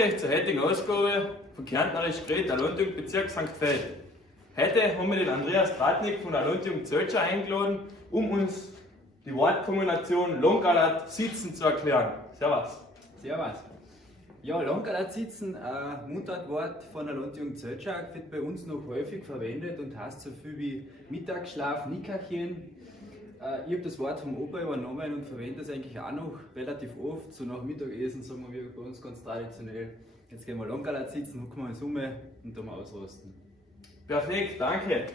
begrüße euch zur heutigen Ausgabe von Kärntnerisch Geredet, der Landjugendbezirk St. Veit. Heute haben wir den Andreas Tratnik von der Landjugend Zöltscher eingeladen, um uns die Wortkombination Langgalat sitzen zu erklären. Servus. Servus. Ja, Langgalat sitzen, ein Mundartwort von der Landjugend Zöltscher, wird bei uns noch häufig verwendet und heißt so viel wie Mittagsschlaf, Nickerchen. Ich habe das Wort vom Opa übernommen und verwende es eigentlich auch noch relativ oft. So nach Mittagessen sagen wir bei uns ganz traditionell, jetzt gehen wir Langgalat sitzen, hucken wir in Summe und dann mal ausrasten. Perfekt, danke.